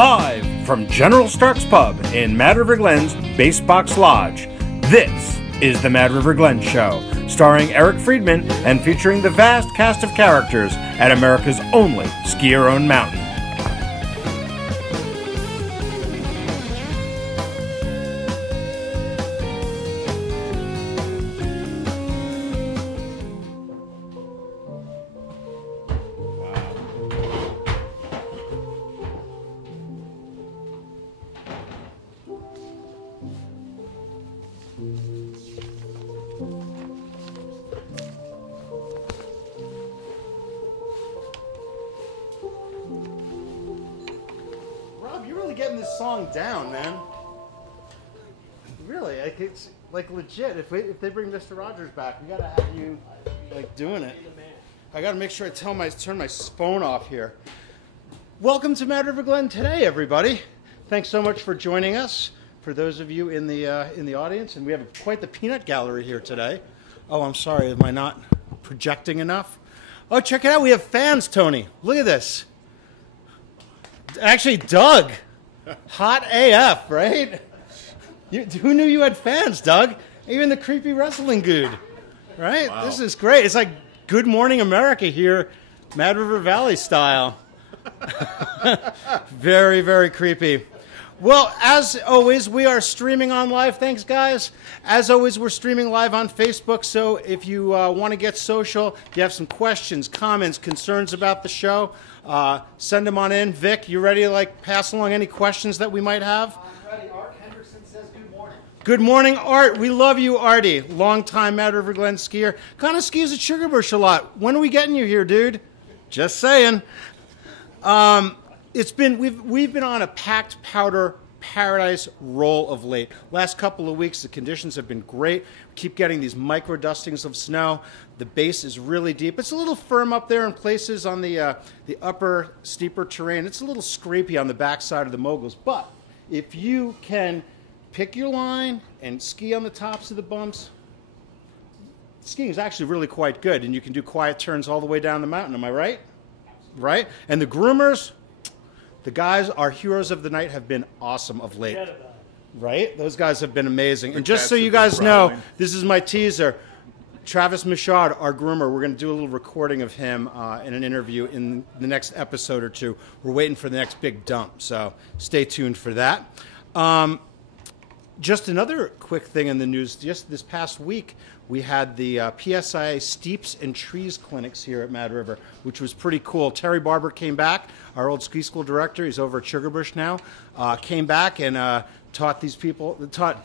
Live from General Stark's Pub in Mad River Glen's Basebox Lodge, this is the Mad River Glen Show, starring Eric Friedman and featuring the vast cast of characters at America's only ski-your-own mountain. Getting this song down, man. Really, it's like legit. If they bring Mr. Rogers back, we gotta have you like doing it. I gotta make sure I turn my phone off here. Welcome to Mad River Glen today, everybody. Thanks so much for joining us. For those of you in the audience, and we have quite the peanut gallery here today. Oh, I'm sorry, am I not projecting enough? Oh, check it out. We have fans, Tony. Look at this. Actually, Doug. Hot AF, right? Who knew you had fans, Doug? Even the creepy wrestling dude, right? Wow. This is great. It's like Good Morning America here, Mad River Valley style. Very, very creepy. Well, as always, we are streaming on live. Thanks, guys. As always, we're streaming live on Facebook, so if you want to get social, if you have some questions, comments, concerns about the show, send them on in. Vic, you ready to pass along any questions that we might have? I'm ready. Art Henderson says good morning. Good morning, Art. We love you, Artie. Long-time Mad River Glen skier. Kind of skis at Sugarbush a lot. When are we getting you here, dude? Just saying. We've been on a packed powder paradise roll of late. Last couple of weeks, the conditions have been great. We keep getting these micro dustings of snow. The base is really deep. It's a little firm up there in places on the upper, steeper terrain. It's a little scrapey on the backside of the moguls. But if you can pick your line and ski on the tops of the bumps, skiing is actually really quite good. And you can do quiet turns all the way down the mountain. Am I right? Right? And the groomers, the guys, our heroes of the night, have been awesome of late. Right? Those guys have been amazing. And just so you guys know, this is my teaser. Travis Michaud, our groomer, we're going to do a little recording of him in an interview in the next episode or two. We're waiting for the next big dump, so stay tuned for that. Just another quick thing in the news. Just this past week, we had the PSIA Steeps and Trees clinics here at Mad River, which was pretty cool. Terry Barber came back, our old ski school director. He's over at Sugarbush now. Came back and taught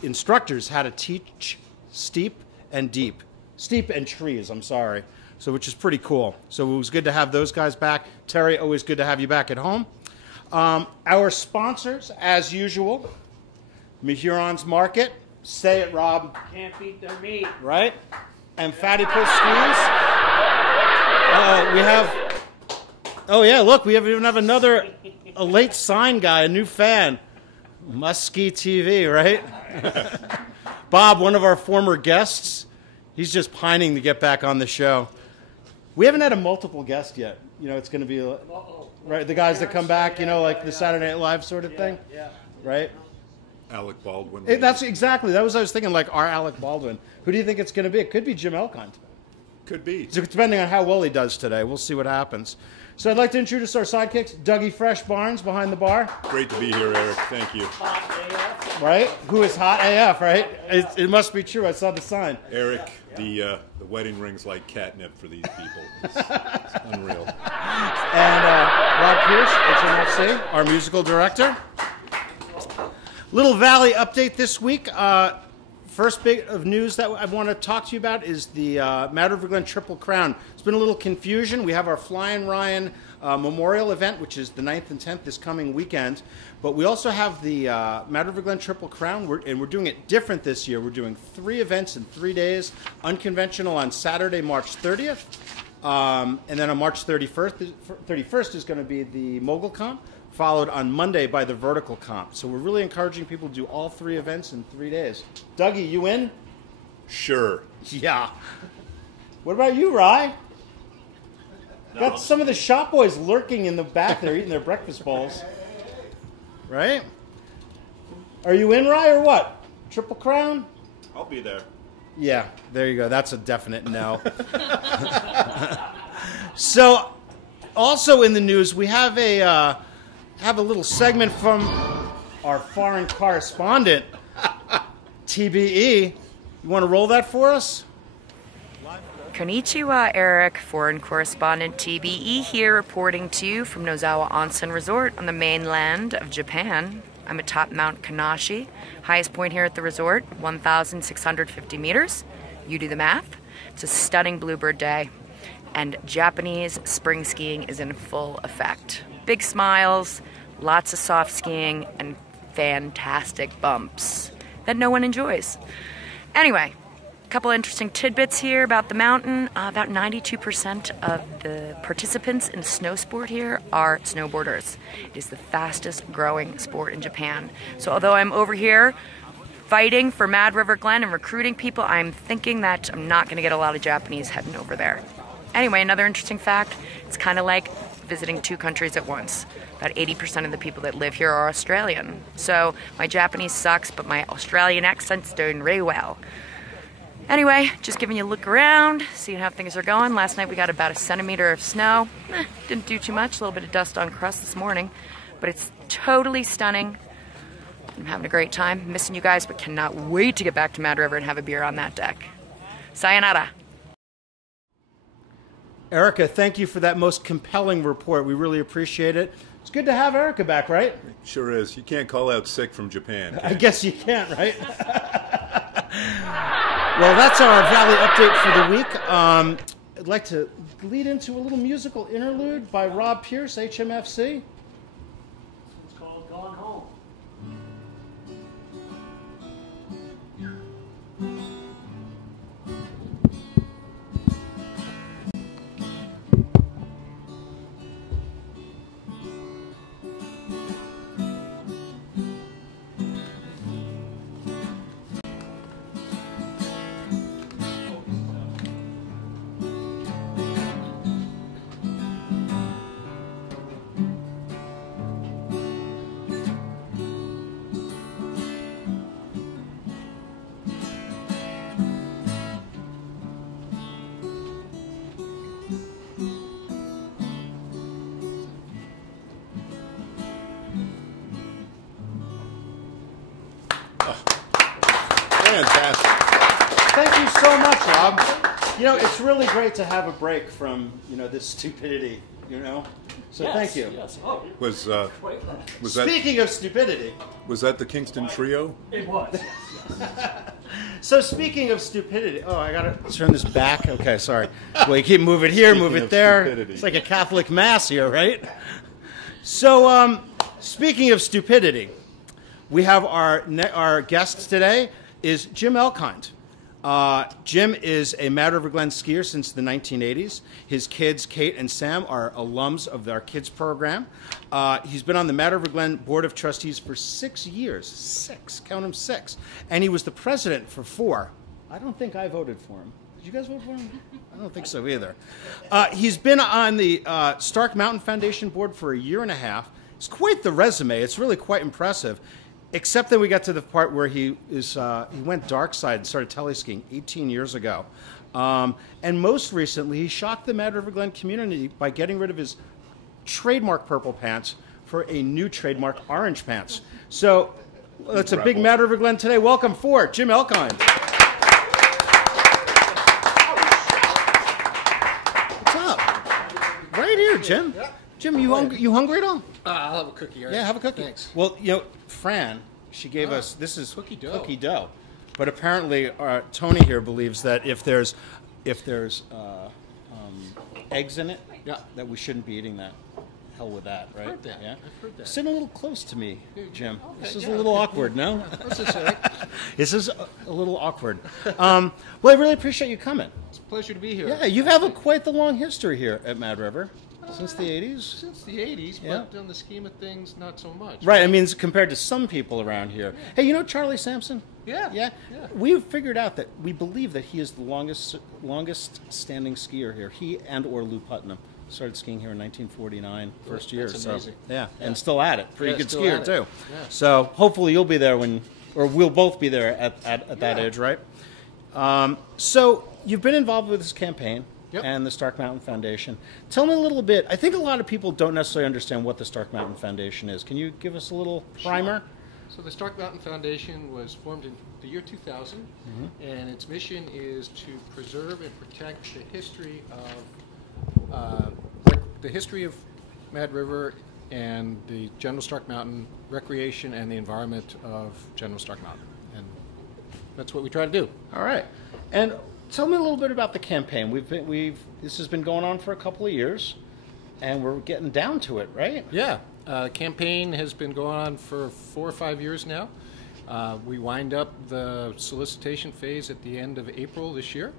instructors how to teach steep and deep. Steep and trees, I'm sorry. So, which is pretty cool. So it was good to have those guys back. Terry, always good to have you back at home. Our sponsors, as usual, Mahuron's Market. Say it, Rob. Can't beat their meat. Right? And Fatty Puss Skis. We have... Oh, yeah, look, we even have a late sign guy, a new fan. Must Ski TV, right? Bob, one of our former guests. He's just pining to get back on the show. We haven't had a multiple guest yet. You know, it's going to be, right, the guys that come back, you know, like the Saturday Night Live sort of thing. Yeah. Right? Alec Baldwin. That's exactly. That was what I was thinking, like our Alec Baldwin. Who do you think it's going to be? It could be Jim Elkhunt. Could be. So depending on how well he does today. We'll see what happens. So I'd like to introduce our sidekicks. Dougie Fresh Barnes behind the bar. Great to be here, Eric. Thank you. Hot AF. Right? Who is hot AF, right? It must be true. I saw the sign. Eric, the wedding ring's like catnip for these people. It's unreal. And Rob Pierce, HMFC, our musical director. Little Valley update this week. First bit of news that I want to talk to you about is the Mad River Glen Triple Crown. It's been a little confusion. We have our Flying Ryan Memorial event, which is the 9th and 10th this coming weekend. But we also have the Mad River Glen Triple Crown, and we're doing it different this year. We're doing 3 events in 3 days, unconventional on Saturday, March 30th. And then on March 31st is going to be the Mogul Comp, followed on Monday by the Vertical Comp. So we're really encouraging people to do all 3 events in 3 days. Dougie, you in? Sure. Yeah. What about you, Rye? No. Got some of the shop boys lurking in the back there eating their breakfast bowls. right? Are you in, Rye, or what? Triple Crown? I'll be there. Yeah, there you go. That's a definite no. So, also in the news, we have a little segment from our foreign correspondent, TBE. You want to roll that for us? Konnichiwa, Eric, foreign correspondent TBE here, reporting to you from Nozawa Onsen Resort on the mainland of Japan. I'm atop Mount Kanashi, highest point here at the resort, 1,650 meters. You do the math. It's a stunning bluebird day, and Japanese spring skiing is in full effect. Big smiles, lots of soft skiing, and fantastic bumps that no one enjoys. Anyway, a couple interesting tidbits here about the mountain. About 92% of the participants in snow sport here are snowboarders. It is the fastest growing sport in Japan. So although I'm over here fighting for Mad River Glen and recruiting people, I'm thinking that I'm not going to get a lot of Japanese heading over there. Anyway, another interesting fact, it's kind of like visiting two countries at once. About 80% of the people that live here are Australian. So my Japanese sucks, but my Australian accent's doing really well. Anyway, just giving you a look around, seeing how things are going. Last night we got about 1 centimeter of snow. Didn't do too much, a little bit of dust on crust this morning. But it's totally stunning. I'm having a great time. Missing you guys, but cannot wait to get back to Mad River and have a beer on that deck. Sayonara. Erica, thank you for that most compelling report. We really appreciate it. It's good to have Erica back, right? Sure is. You can't call out sick from Japan. I guess you can't, right? Well, that's our Valley update for the week. I'd like to lead into a little musical interlude by Rob Pierce, HMFC. It's called Gone Home. Fantastic. Thank you so much, Rob. You know, it's really great to have a break from, this stupidity, So thank you. Yes. Oh, Was quite right. was that Speaking of stupidity, the Kingston Trio? It was. so speaking of stupidity, I gotta turn this back. Okay, sorry. Well, you keep move it here, move Speaking it of there. stupidity. It's like a Catholic mass here, right? So, speaking of stupidity, we have our guest today is Jim Elkind. Jim is a Mad River Glen skier since the 1980s. His kids, Kate and Sam, are alums of our kids program. He's been on the Mad River Glen Board of Trustees for 6 years. 6, count them 6. And he was the president for 4. I don't think I voted for him. Did you guys vote for him? I don't think so either. He's been on the Stark Mountain Foundation board for 1.5 years. It's quite the resume. It's really quite impressive. Except that we got to the part where he went dark side and started teleskiing 18 years ago. And most recently, he shocked the Mad River Glen community by getting rid of his trademark purple pants for a new trademark orange pants. So that's a big Mad River Glen today. Welcome for Jim Elkind. What's up? Right here, Jim. Jim, you hungry at all? I'll have a cookie. Right? Yeah, have a cookie. Thanks. Well, Fran, she gave us, this is cookie dough. But apparently Tony here believes that if there's eggs in it, that we shouldn't be eating that. Hell with that, right? I've heard that. Yeah? I've heard that. Sitting a little close to me, Jim. Okay, This is yeah, a little okay. awkward, no? What's this, Eric? This is a little awkward. Well, I really appreciate you coming. It's a pleasure to be here. Yeah, you have quite the long history here at Mad River. Since the 80s? Since the 80s, Yeah. but in the scheme of things, not so much. Right, I mean, compared to some people around here. Hey, you know Charlie Sampson? Yeah. Yeah? Yeah. We've figured out that we believe that he is the longest standing skier here. He and or Lou Putnam. Started skiing here in 1949, first year. That's so amazing. yeah, and still at it. Pretty Yeah, good still skier at it. too. Yeah. So hopefully you'll be there or we'll both be there at that age, right? So you've been involved with this campaign. Yep. And the Stark Mountain Foundation. Tell me a little bit. I think a lot of people don't necessarily understand what the Stark Mountain Foundation is. Can you give us a little primer? So the Stark Mountain Foundation was formed in the year 2000, and its mission is to preserve and protect the history of Mad River and the General Stark Mountain recreation and the environment of General Stark Mountain, and that's what we try to do. All right. And tell me a little bit about the campaign. This has been going on for a couple of years, and we're getting down to it, right? Yeah, campaign has been going on for 4 or 5 years now. We wind up the solicitation phase at the end of April this year,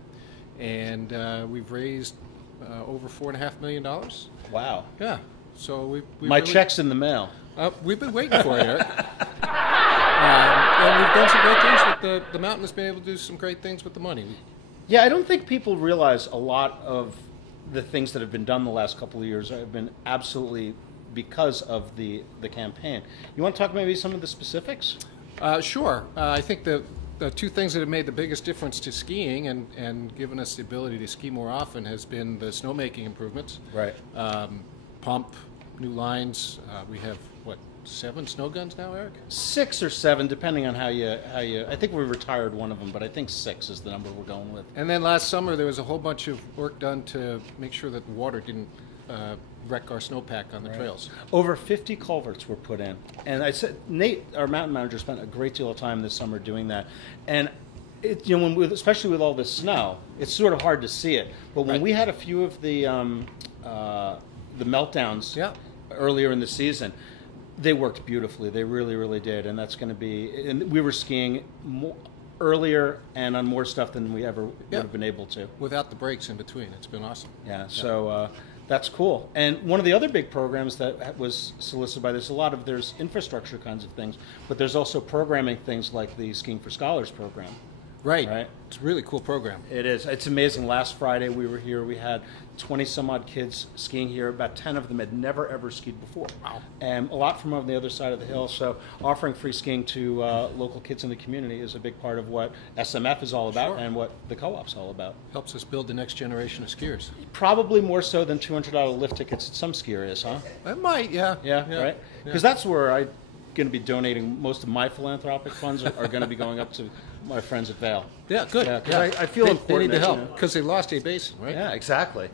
and we've raised over $4.5 million. Wow. Yeah, so we My really, check's in the mail. We've been waiting for it, Eric. And we've done some great things with the mountain has been able to do some great things with the money. Yeah, I don't think people realize a lot of the things that have been done the last couple of years have been absolutely because of the campaign. You want to talk maybe some of the specifics? Sure. I think the two things that have made the biggest difference to skiing and given us the ability to ski more often has been the snowmaking improvements. Right. Pump, new lines. We have, 7 snow guns now, Eric? 6 or 7, depending on how you. I think we retired one of them, but I think 6 is the number we're going with. And then last summer there was a whole bunch of work done to make sure that the water didn't wreck our snowpack on the trails. Over 50 culverts were put in, and I said Nate, our mountain manager, spent a great deal of time this summer doing that. And especially with all this snow, it's sort of hard to see it. But when we had a few of the meltdowns earlier in the season, they worked beautifully. They really, really did, and that's going to be. And we were skiing earlier and on more stuff than we ever would have been able to. Without the breaks in between, it's been awesome. Yeah, so that's cool. And one of the other big programs that was solicited by this, there's infrastructure kinds of things, but there's also programming things like the Skiing for Scholars program. Right. It's a really cool program. It is. It's amazing. Last Friday we were here. We had 20 some odd kids skiing here. About 10 of them had never ever skied before. Wow. And a lot from on the other side of the hill. So offering free skiing to local kids in the community is a big part of what SMF is all about and what the co-op's all about. Helps us build the next generation of skiers. Probably more so than $200 lift tickets at some ski areas, huh? It might, yeah. Right? Because that's where I'm going to be donating most of my philanthropic funds are going to be going up to my friends at Vail. Yeah, good. Yeah, 'cause I feel they important. need the you help know. because they lost a basin, right? Yeah, exactly.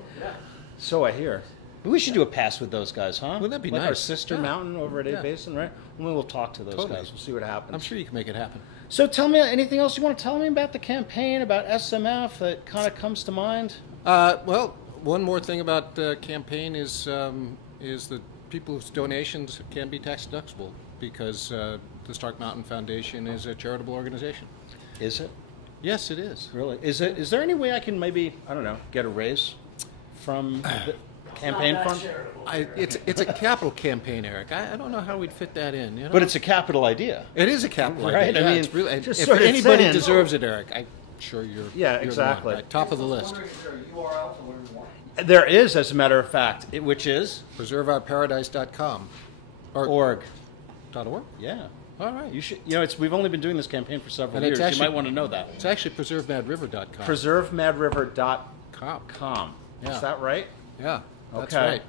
So I hear. We should do a pass with those guys, huh? Wouldn't that be like nice? Our sister mountain over at A Basin, right? And we'll talk to those Totally. guys. We'll see what happens. I'm sure you can make it happen. So tell me anything else you want to tell me about the campaign, about SMF that kind of comes to mind? Well, one more thing about the campaign is that people's donations can be tax deductible because the Stark Mountain Foundation is a charitable organization. Is it? Yes, it is. Really? Is there any way I can maybe, I don't know, get a raise from the campaign fund? It's a capital campaign, Eric. I don't know how we'd fit that in. You know? But it's a capital idea. It is a capital Right, idea. I mean, it's really, just if sort of anybody saying. deserves it, Eric, I'm sure you're. Yeah, you're the exactly. one, right? Top of the list. Wondering, is there a URL to learn more? There is, as a matter of fact, which is PreserveOurParadise.com or org. .org. Yeah. All right. You should. We've only been doing this campaign for several And it's years. actually- You might want to know that. It's actually PreserveMadRiver.com. PreserveMadRiver.com. Yeah. Is that right? Yeah, that's Okay. right.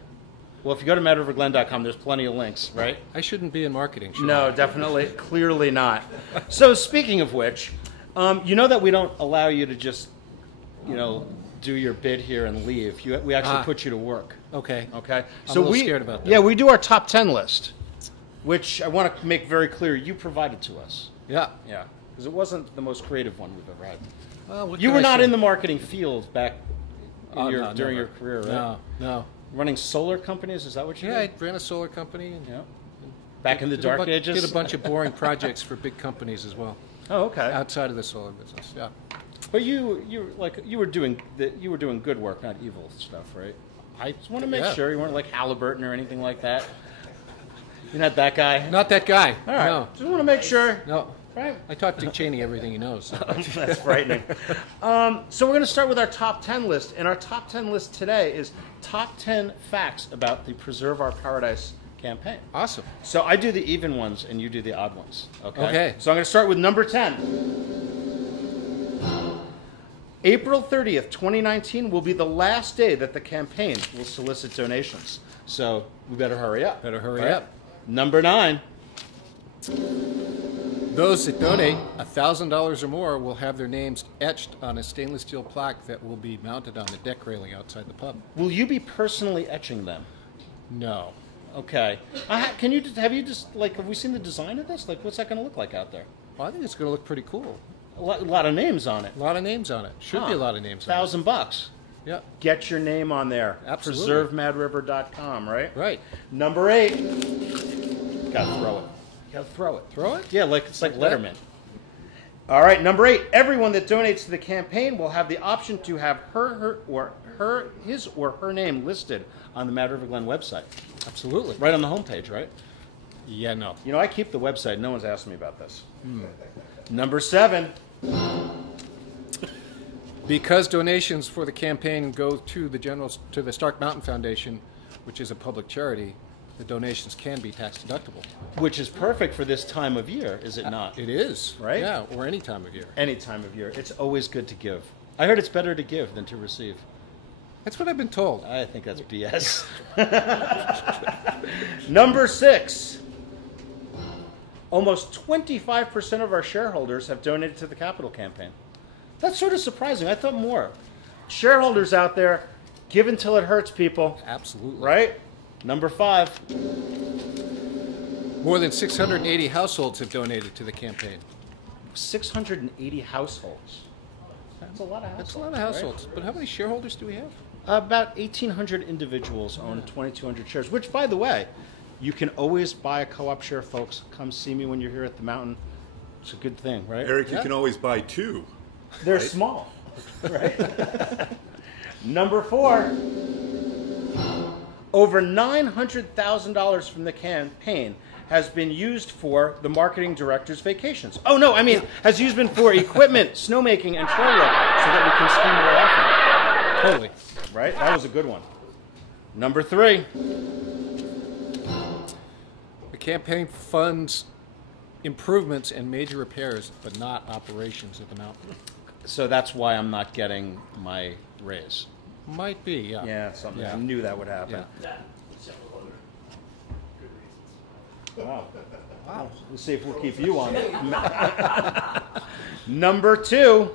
Well, if you go to MadRiverGlen.com, there's plenty of links, right? I shouldn't be in marketing, should No, I? definitely, clearly not. So, speaking of which, you know that we don't allow you to just, do your bid here and leave. We actually put you to work. Okay. Okay. I'm a little scared about that. Yeah, we do our top 10 list, which I want to make very clear you provided to us. Yeah. Yeah, because it wasn't the most creative one we've ever had. Well, what You can were I not say? in the marketing field back Oh, no, during never. your career, right? No. Running solar companies, is that what you Yeah, I did? ran a solar company. And Yeah. Back in the did a dark bu- ages? Did a bunch of boring projects for big companies as well, Oh, okay. outside of the solar business. Yeah. But you were doing good work, not evil stuff, right? I just want to make sure you weren't like Halliburton or anything like that. You're not that guy. Not that guy. All right. No. Just want to make sure. No. Right? I taught Dick Cheney everything he knows. So. That's frightening. So we're going to start with our top 10 list. And our top 10 list today is top 10 facts about the Preserve Our Paradise campaign. Awesome. So I do the even ones and you do the odd ones. Okay. Okay. So I'm going to start with number 10. April 30th, 2019 will be the last day that the campaign will solicit donations. So we better hurry up. Better hurry Right? up. Number 9. Those that donate $1,000 or more will have their names etched on a stainless steel plaque that will be mounted on the deck railing outside the pub. Will you be personally etching them? No. Okay. Have we seen the design of this? Like, what's that going to look like out there? Well, I think it's going to look pretty cool. A lot of names on it. A lot of names on it. Should be a lot of names on it. $1,000. Yeah. Get your name on there. Absolutely. PreserveMadRiver.com, right? Right. Number 8. Gotta throw it. Gotta throw it. Throw it? Yeah, it's like that? Letterman. All right, number 8. Everyone that donates to the campaign will have the option to have his or her name listed on the Mad River Glen website. Absolutely. Right on the homepage, right? Yeah, no. You know, I keep the website. No one's asked me about this. Number 7. Because donations for the campaign go to the Stark Mountain Foundation, which is a public charity, the donations can be tax deductible. Which is perfect for this time of year, is it not? It is. Right? Yeah, or any time of year. Any time of year. It's always good to give. I heard it's better to give than to receive. That's what I've been told. I think that's BS. Number 6. Almost 25% of our shareholders have donated to the Capital campaign. That's sort of surprising. I thought more. Shareholders out there, give until it hurts, people. Absolutely. Right? Number 5. More than 680 households have donated to the campaign. 680 households. That's a lot of households. That's a lot of households. But how many shareholders do we have? About 1,800 individuals own 2,200 shares, which, by the way, you can always buy a co-op share, folks. Come see me when you're here at the mountain. It's a good thing, right? Eric, you can always buy 2. They're right? small, right? Number 4. Over $900,000 from the campaign has been used for the marketing director's vacations. Oh, no, I mean, has been for equipment, snowmaking, and trail work so that we can ski more often. Totally. Right? That was a good one. Number 3. The campaign funds improvements and major repairs, but not operations of the mountain. So that's why I'm not getting my raise. Might be, yeah. Yeah, something. Yeah. I knew that would happen. Yeah. Wow. Let's see if we'll keep you on. Number 2.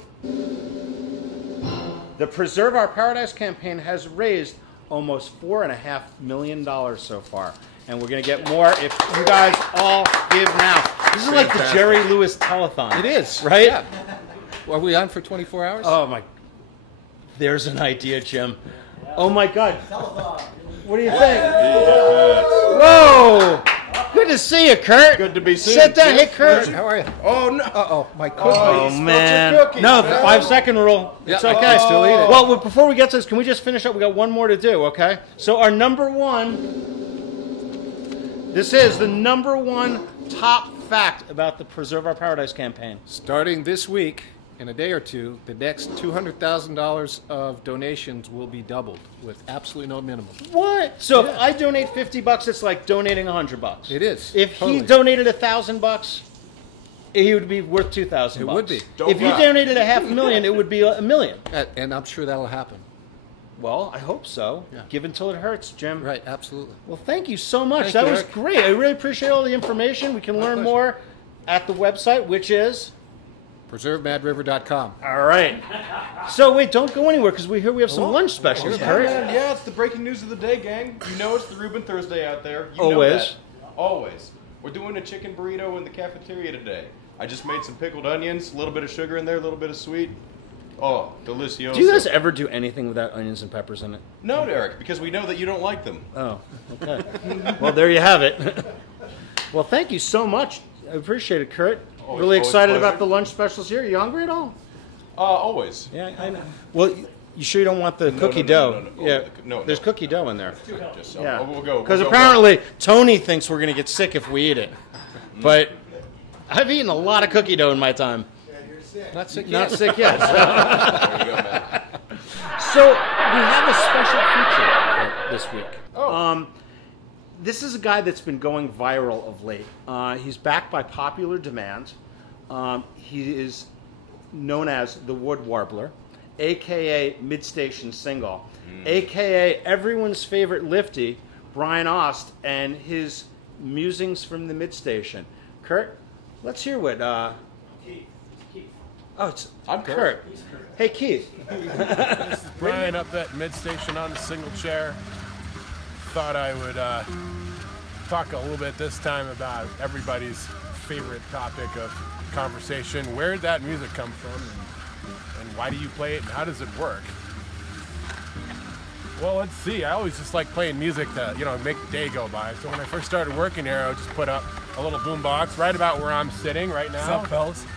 The Preserve Our Paradise campaign has raised almost $4.5 million so far. And we're going to get more if you guys all give now. This is like the Jerry Lewis telethon. It is. Right? Yeah. Are we on for 24 hours? Oh, my. There's an idea, Jim. Oh, my God. What do you think? Whoa. Good to see you, Kurt. Good to be seen. Sit down. Hey, Kurt. How are you? Oh, no. Uh-oh, my cookie. Oh, man. cookie. No, the 5-second rule. It's Yeah. okay. Still eat it. Well, before we get to this, can we just finish up? We got one more to do, okay? So our number 1, this is the number 1 top fact about the Preserve Our Paradise campaign. Starting this week, in a day or two, the next $200,000 of donations will be doubled with absolutely no minimum. What? So if I donate $50, it's like donating $100. It is. If Totally. he donated $1,000, he would be worth $2,000. It would be. If you donated $500,000, it would be $1 million. And I'm sure that'll happen. Well, I hope so. Yeah. Give until it hurts, Jim. Right, absolutely. Well, thank you so much. Thank That you, was Eric. great. I really appreciate all the information. We can learn pleasure. more at the website, which is... PreserveMadRiver.com. All right. So, wait, don't go anywhere, because we hear we have some lunch specials, Yeah, Kurt. man, yeah, it's the breaking news of the day, gang. You know it's the Reuben Thursday out there. You know Always. that. Always. We're doing a chicken burrito in the cafeteria today. I just made some pickled onions, a little bit of sugar in there, a little bit of sweet. Oh, delicioso. Do you guys ever do anything without onions and peppers in it? No, Derek, because we know that you don't like them. Oh, okay. Well, there you have it. Well, thank you so much. I appreciate it, Kurt. Always- Really always excited pleasure. about the lunch specials here. You hungry at all? Always. Yeah, I know. Well, you sure you don't want the cookie no, dough? no. Yeah, No, there's no. cookie dough in there. Just, Yeah, we'll go. because we'll go apparently Tony thinks we're going to get sick if we eat it. But I've eaten a lot of cookie dough in my time. Not sick Not yet. sick yet. There you go, man. So we have a special feature this week. Oh. This is a guy that's been going viral of late. He's backed by popular demand. He is known as the Wood Warbler, a.k.a. Mid-Station Single, a.k.a. everyone's favorite lifty, Brian Ost, and his musings from the Mid-Station. Kurt, let's hear what... Keith. Oh, I'm Kurt. Hey, Keith. This is Brian up at Mid-Station on the single chair. Thought I would talk a little bit this time about everybody's favorite topic of conversation. Where did that music come from, and why do you play it, and how does it work? Well, let's see. I always just like playing music to, make the day go by. So when I first started working here, I would just put up a little boom box right about where I'm sitting right now,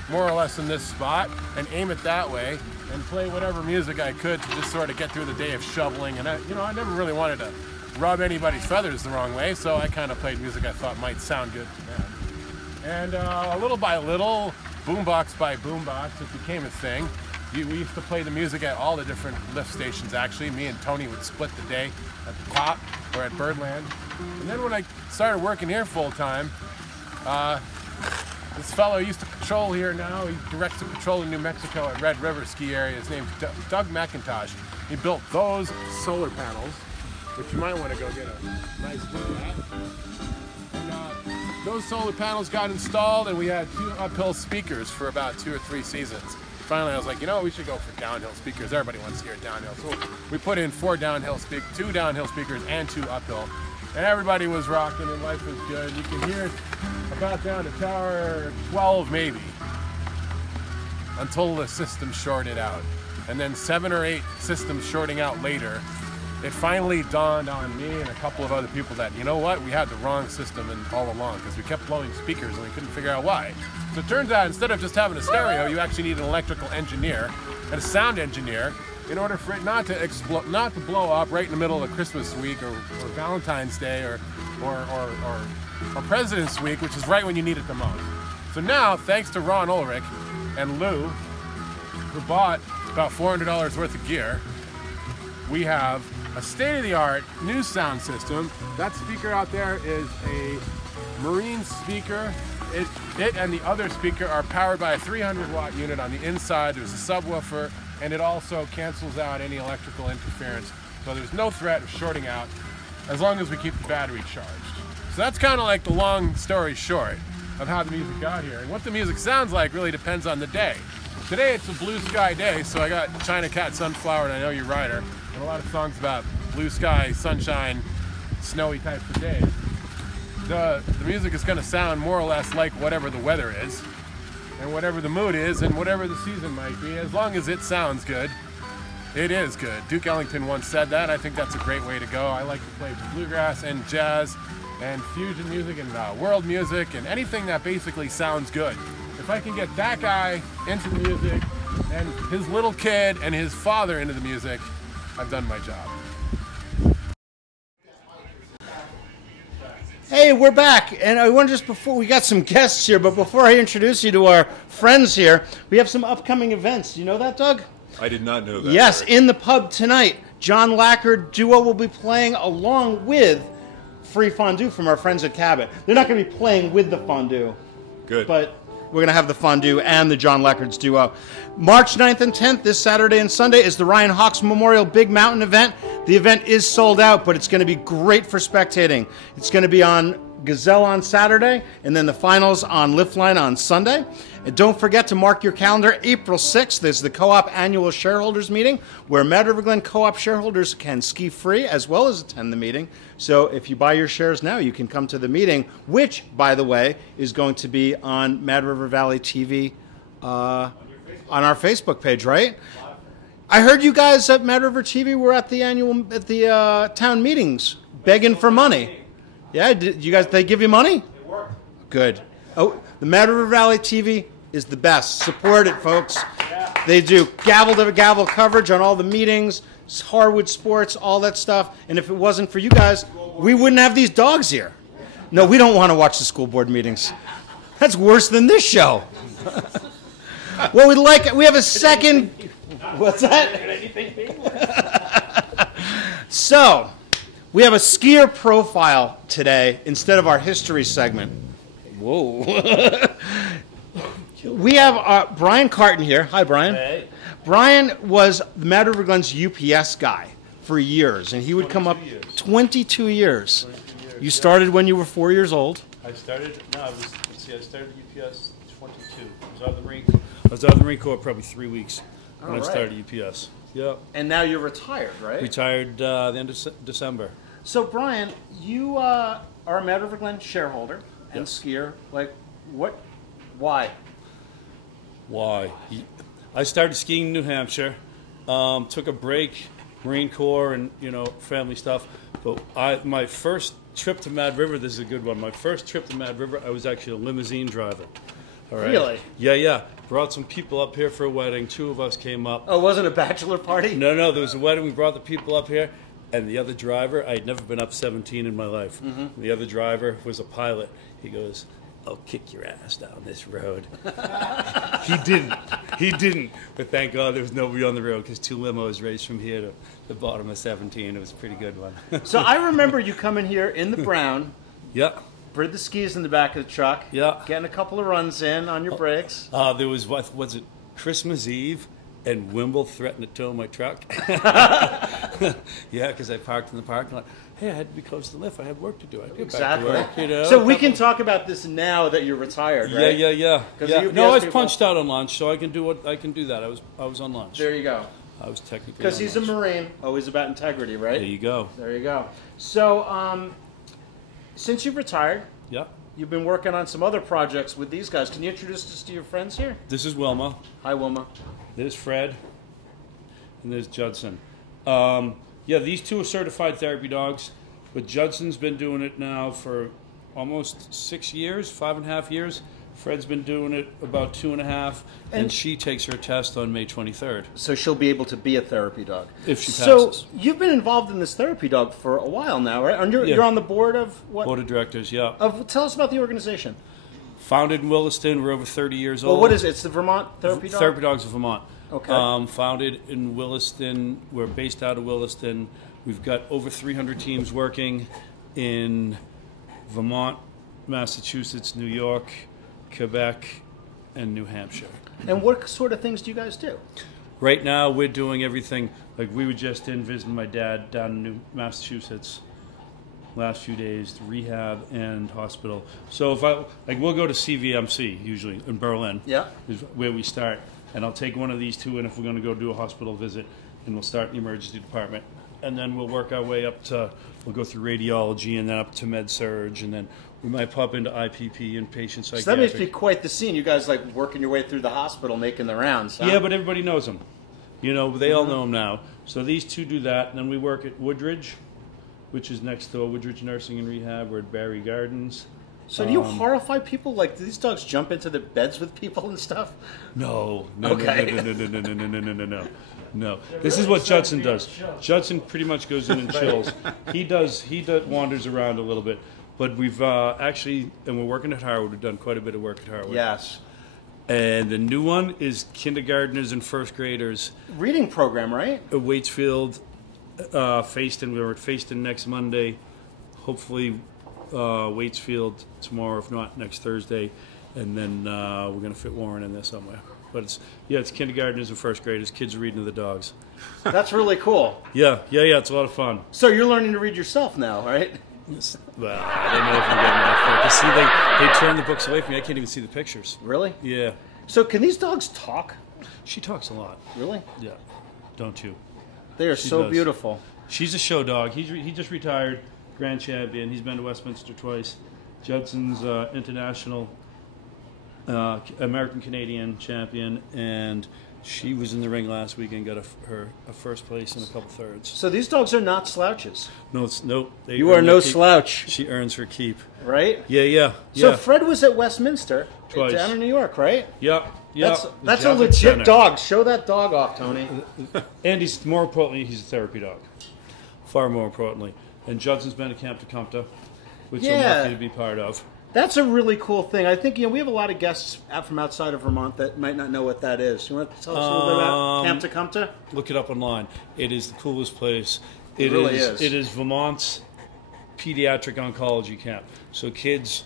more or less in this spot, and aim it that way, and play whatever music I could to just sort of get through the day of shoveling. And I never really wanted to rub anybody's feathers the wrong way, so I kind of played music I thought might sound good to them. And little by little, boombox by boombox, it became a thing. We used to play the music at all the different lift stations, actually. Me and Tony would split the day at the top or at Birdland. And then when I started working here full-time, this fellow used to patrol here now. He directs a patrol in New Mexico at Red River ski area. His name's Doug McIntosh. He built those solar panels, which you might want to go get a nice look at. And those solar panels got installed, and we had 2 uphill speakers for about 2 or 3 seasons. Finally, I was like, we should go for downhill speakers. Everybody wants to hear downhill. So we put in 2 downhill speakers and 2 uphill. And everybody was rocking, and life was good. You can hear it about down to tower 12 maybe, until the system shorted out. And then 7 or 8 systems shorting out later, it finally dawned on me and a couple of other people that, we had the wrong system all along, because we kept blowing speakers and we couldn't figure out why. So it turns out, instead of just having a stereo, you actually need an electrical engineer and a sound engineer in order for it not to blow up right in the middle of Christmas week or Valentine's Day or President's Week, which is right when you need it the most. So now, thanks to Ron Ulrich and Lou, who bought about $400 worth of gear, we have a state-of-the-art new sound system. That speaker out there is a Marine speaker. It and the other speaker are powered by a 300-watt unit on the inside. There's a subwoofer, and it also cancels out any electrical interference. So there's no threat of shorting out as long as we keep the battery charged. So that's kind of like the long story short of how the music got here. And what the music sounds like really depends on the day. Today it's a blue sky day, so I got China Cat Sunflower and I Know You Rider, and a lot of songs about blue sky, sunshine, snowy types of days. The music is going to sound more or less like whatever the weather is, and whatever the mood is, and whatever the season might be. As long as it sounds good, it is good. Duke Ellington once said that. I think that's a great way to go. I like to play bluegrass and jazz and fusion music and world music and anything that basically sounds good. If I can get that guy into the music and his little kid and his father into the music, I've done my job. Hey, we're back, and I want before we got some guests here, but before I introduce you to our friends here, we have some upcoming events. Do you know that, Doug? I did not know that. Yes, Eric. in the pub tonight, John Lacker Duo will be playing along with free fondue from our friends at Cabot. They're not going to be playing with the fondue. Good. But we're going to have the fondue and the John Lacker's Duo. March 9th and 10th, this Saturday and Sunday, is the Ryan Hawks Memorial Big Mountain event. The event is sold out, but it's going to be great for spectating. It's going to be on Gazelle on Saturday, and then the finals on Liftline on Sunday. And don't forget to mark your calendar. April 6th, there's the Co-op Annual Shareholders Meeting, where Mad River Glen Co-op shareholders can ski free as well as attend the meeting. So if you buy your shares now, you can come to the meeting, which, by the way, is going to be on Mad River Valley TV on our Facebook page, right? I heard you guys at Mad River TV were at the town meetings begging for money. Yeah, did you guys? They give you money? It worked. Good. Oh, the Mad River Valley TV is the best. Support it, folks. Yeah. They do gavel-to-gavel coverage on all the meetings, Harwood Sports, all that stuff. And if it wasn't for you guys, we wouldn't have these dogs here. No, we don't want to watch the school board meetings. That's worse than this show. Well, we have a second. What's that? So, we have a skier profile today instead of our history segment. Whoa. We have Brian Carton here. Hi, Brian. Hey. Brian was the Mad River Glen's UPS guy for years, and he would come up 22 years. You started when you were 4 years old. I started at UPS 22. I was out of the Marine Corps probably 3 weeks when I started UPS. Yep. And now you're retired, right? Retired the end of December. So, Brian, you are a Mad River Glen shareholder and Yes. skier. Like, what? Why? Why? I started skiing in New Hampshire. Took a break, Marine Corps and family stuff. But my first trip to Mad River, this is a good one. My first trip to Mad River, I was actually a limousine driver. All right. Really? Yeah. Brought some people up here for a wedding. 2 of us came up. Oh, it wasn't a bachelor party? No, there was a wedding. We brought the people up here. And the other driver, I'd never been up 17 in my life. Mm-hmm. The other driver was a pilot. He goes, "I'll kick your ass down this road." He didn't. But thank God there was nobody on the road because 2 limos raced from here to the bottom of 17. It was a pretty good one. So I remember you coming here in the brown, Yeah. bring the skis in the back of the truck, Yeah. getting a couple of runs in on your brakes. There was, was it Christmas Eve? And Wimble threatened to tow my truck. Yeah, because I parked in the parking lot. Hey, I had to be close to the lift. I had work to do. I had to get back to work, So we can talk about this now that you're retired, right? Yeah. 'Cause Yeah. the No, I UPS was punched out on lunch, so I can do that. I was on lunch. There you go. I was technically Because on he's lunch. a Marine, always about integrity, right? There you go. There you go. So, since you've retired, Yeah. you've been working on some other projects with these guys. Can you introduce us to your friends here? This is Wilma. Hi, Wilma. There's Fred. And there's Judson. Yeah, these 2 are certified therapy dogs, but Judson's been doing it now for almost 6 years, 5.5 years. Fred's been doing it about 2.5, and she takes her test on May 23rd. So she'll be able to be a therapy dog. If she So passes. you've been involved in this therapy dog for a while now, right? And you're on the board of what? Board of directors, yeah. Tell us about the organization. Founded in Williston. We're over 30 years old. Well, what is it? It's the Vermont Therapy Dog? Therapy Dogs of Vermont. Okay. Founded in Williston. We're based out of Williston. We've got over 300 teams working in Vermont, Massachusetts, New York, Quebec, and New Hampshire. And what sort of things do you guys do? Right now, we're doing everything. Like, we were just in visiting my dad down in New Massachusetts last few days, rehab and hospital. So we'll go to CVMC usually in Berlin. Yeah. Is where we start. And I'll take one of these 2 in if we're going to go do a hospital visit, and we'll start in the emergency department. And then we'll work our way up to, we'll go through radiology and then up to med surge, and then we might pop into IPP and patient psychiatric. So that must be quite the scene. You guys like working your way through the hospital, making the rounds. Huh? Yeah, but everybody knows them. They all know them now. So these 2 do that, and then we work at Woodridge, which is next door, Woodridge Nursing and Rehab. We're at Barry Gardens. So do you horrify people? Like, do these dogs jump into the beds with people and stuff? No. Okay. No. This is what Judson does. Judson pretty much goes in and chills. He wanders around a little bit. But we've actually, and we're working at Harwood. We've done quite a bit of work at Harwood. Yes. And the new one is kindergartners and first graders. Reading program, right? At Waitsfield, Fayston. We're at Fayston next Monday. Hopefully, Waitsfield tomorrow, if not next Thursday. And then we're going to fit Warren in there somewhere. But it's kindergartners and first graders. Kids are reading to the dogs. That's really cool. Yeah. It's a lot of fun. So you're learning to read yourself now, right? Well, I don't know if I'm getting that far. See, they turn the books away from me. I can't even see the pictures. Really? Yeah. So can these dogs talk? She talks a lot. Really? Yeah. Don't you? They are She so does. beautiful. She's a show dog. He just retired, grand champion. He's been to Westminster twice. Judson's international American Canadian champion, and she was in the ring last week and got a first place and a couple thirds. So these dogs are not slouches. Nope. You are no slouch, She earns her keep. right? Yeah. So Fred was at Westminster Twice. down in New York, right? Yeah. That's a Javits legit Center. dog. Show that dog off, Tony. And more importantly, he's a therapy dog. Far more importantly. And Judson's been at Camp Tecumseh, which I'm Yeah. lucky to be part of. That's a really cool thing. I think we have a lot of guests out from outside of Vermont that might not know what that is. You want to tell us a little bit about Camp Tecumseh? Look it up online. It is the coolest place. It really is. It is Vermont's pediatric oncology camp. So kids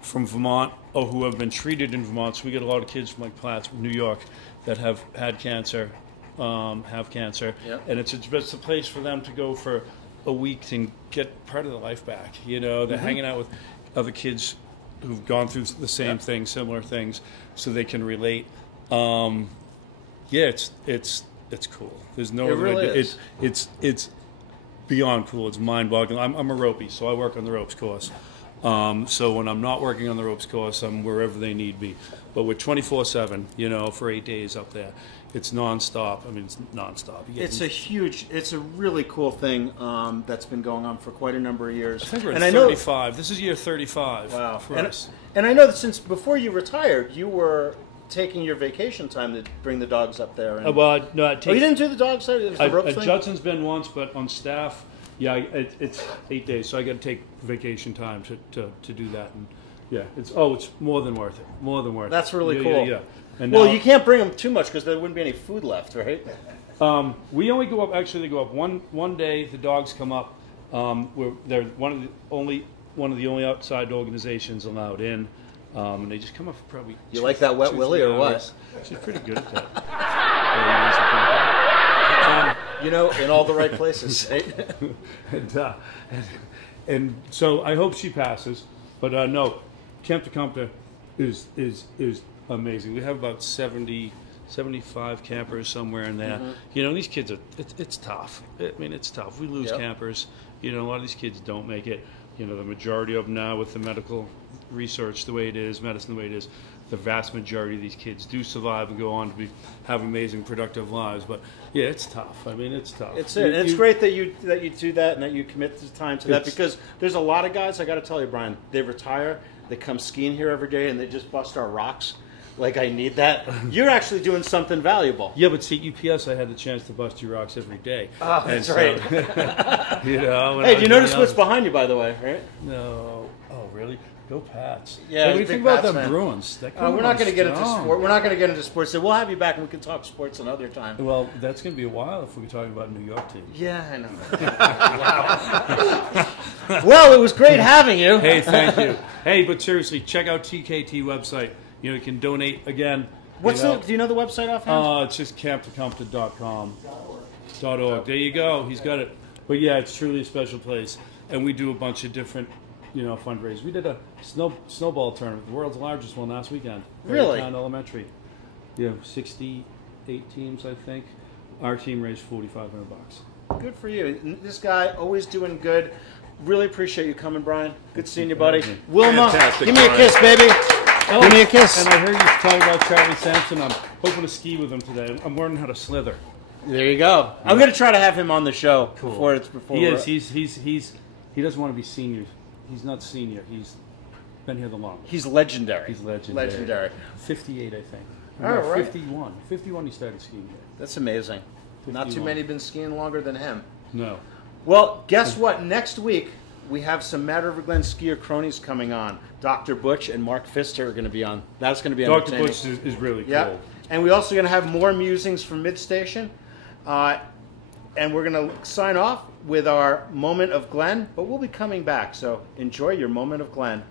from Vermont or who have been treated in Vermont. So we get a lot of kids from like Plattsburgh, New York, that have had cancer, have cancer, and it's a place for them to go for a week and get part of their life back. They're hanging out with other kids who've gone through the same thing, similar things, so they can relate. It's cool. There's no other way to, it's beyond cool. It's mind-boggling. I'm a ropey, so I work on the ropes course. So when I'm not working on the ropes course, I'm wherever they need me. But we're 24/7, for 8 days up there. It's nonstop. I mean, it's nonstop. It's a really cool thing that's been going on for quite a number of years. I think we're at 35. This is year 35 for us. And I know that since before you retired, you were taking your vacation time to bring the dogs up there. And, you didn't do the dogs side? It was the ropes thing? Judson's been once, but on staff, it's 8 days, so I got to take vacation time to do that. And it's more than worth it. More than worth it. That's really cool. Yeah. And you can't bring them too much because there wouldn't be any food left, right? We only go up. Actually, they go up one day. The dogs come up. They're one of the only outside organizations allowed in, and they just come up for probably. You like that wet willy or what? She's pretty good at that. In all the right places. and so I hope she passes. But no, Camp Tecumseh is amazing. We have about 75 campers somewhere in there. These kids it's tough. I mean, it's tough. We lose campers. A lot of these kids don't make it. The majority of them now with the medical research the way it is, medicine the way it is, the vast majority of these kids do survive and go on to have amazing, productive lives. But it's tough. I mean, it's tough. It's great that you do that and that you commit the time to that, because there's a lot of guys. I got to tell you, Brian, they retire, they come skiing here every day, and they just bust our rocks. Like, I need that. You're actually doing something valuable. Yeah, but see, UPS, I had the chance to bust your rocks every day. Oh, that's right. Hey, do you notice what's behind you, by the way, right? No. Oh, really? Go Pats. Yeah, what do you think about them Bruins? We're not going to get into sport. We're not going to get into sports. So we'll have you back and we can talk sports another time. Well, that's going to be a while if we're talking about New York team. Yeah, I know. Well, it was great having you. Hey, thank you. Hey, but seriously, check out TKT website. You can donate again. Do you know the website offhand? It's just camptecumseh.com.org. There you go. He's got it. But yeah, it's truly a special place, and we do a bunch of different, fundraisers. We did a snowball tournament, the world's largest one last weekend. Really? Elementary. 68 teams, I think. Our team raised $4,500. Good for you. This guy always doing good. Really appreciate you coming, Brian. Good seeing you, buddy. Wilma, give me a kiss, baby. Give me a kiss. And I heard you talking about Charlie Sampson. I'm hoping to ski with him today. I'm learning how to slither. There you go. I'm going to try to have him on the show before. He is. He doesn't want to be senior. He's not senior. He's been here the longest. He's legendary. He's legendary. 58, I think. All right. 51. 51 he started skiing here. That's amazing. 51. Not too many have been skiing longer than him. No. Well, guess what? Next week, we have some Mad River Glen skier cronies coming on. Dr. Butch and Mark Pfister are going to be on. That's going to be entertaining. Dr. Butch is really cool. Yeah. And we're also going to have more musings from Midstation. And we're going to sign off with our moment of Glen, but we'll be coming back. So enjoy your moment of Glen.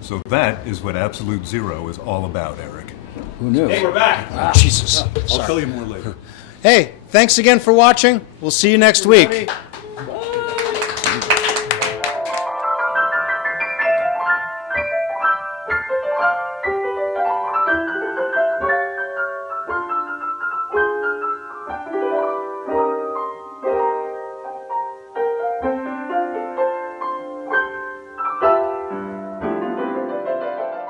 So that is what Absolute Zero is all about, Eric. Who knew? Hey, we're back. Jesus. I'll tell you more later. Hey, thanks again for watching. We'll see you next week.